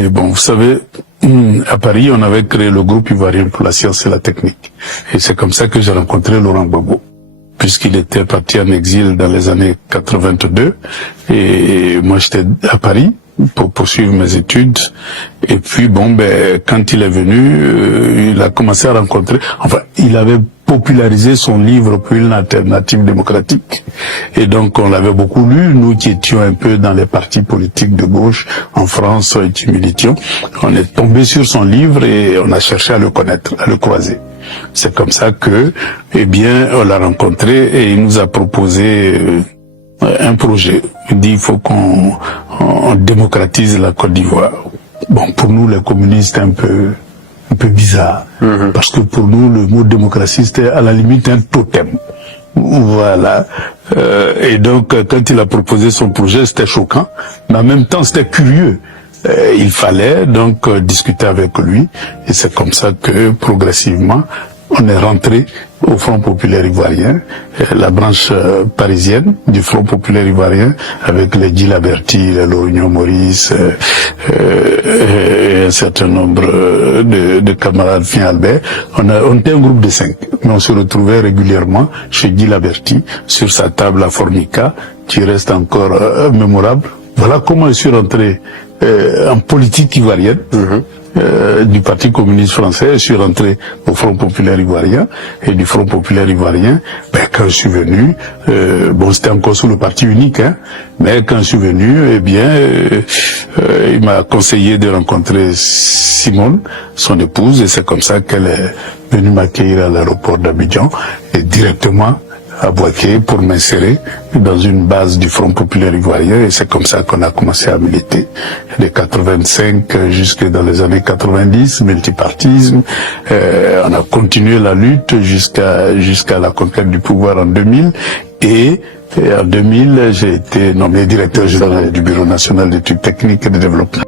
Et bon, vous savez, à Paris, on avait créé le groupe ivoirien pour la science et la technique. Et c'est comme ça que j'ai rencontré Laurent Gbagbo, puisqu'il était parti en exil dans les années 82. Et moi, j'étais à Paris pour poursuivre mes études. Et puis, bon, quand il est venu, il a commencé à rencontrer... Enfin, il avait popularisé son livre pour une alternative démocratique. Et donc, on l'avait beaucoup lu, nous qui étions un peu dans les partis politiques de gauche en France et qui militions. On est tombé sur son livre et on a cherché à le connaître, à le croiser. C'est comme ça que, on l'a rencontré et il nous a proposé un projet. Il dit, il faut qu'on démocratise la Côte d'Ivoire. Bon, pour nous, les communistes, un peu bizarre. Parce que pour nous, le mot démocratie, c'était à la limite un totem. Voilà. Et donc, quand il a proposé son projet, c'était choquant. Mais en même temps, c'était curieux. Il fallait donc discuter avec lui. Et c'est comme ça que, progressivement, on est rentré au Front populaire ivoirien, la branche parisienne du Front populaire ivoirien, avec les Guy Laberty, les Lorignon Maurice, et un certain nombre de camarades Fin Albert. On était un groupe de 5, mais on se retrouvait régulièrement chez Guy Laberty, sur sa table à Formica, qui reste encore mémorable. Voilà comment je suis rentré en politique ivoirienne. Du Parti communiste français, je suis rentré au Front populaire ivoirien, et du Front populaire ivoirien, quand je suis venu, c'était encore sous le parti unique, mais quand je suis venu, il m'a conseillé de rencontrer Simone, son épouse, et c'est comme ça qu'elle est venue m'accueillir à l'aéroport d'Abidjan, et directement à Bouaké pour m'insérer dans une base du Front populaire ivoirien, et c'est comme ça qu'on a commencé à militer de 85 jusque dans les années 90, multipartisme. On a continué la lutte jusqu'à la conquête du pouvoir en 2000, et en 2000 j'ai été nommé directeur général du Bureau national d'études techniques et de développement.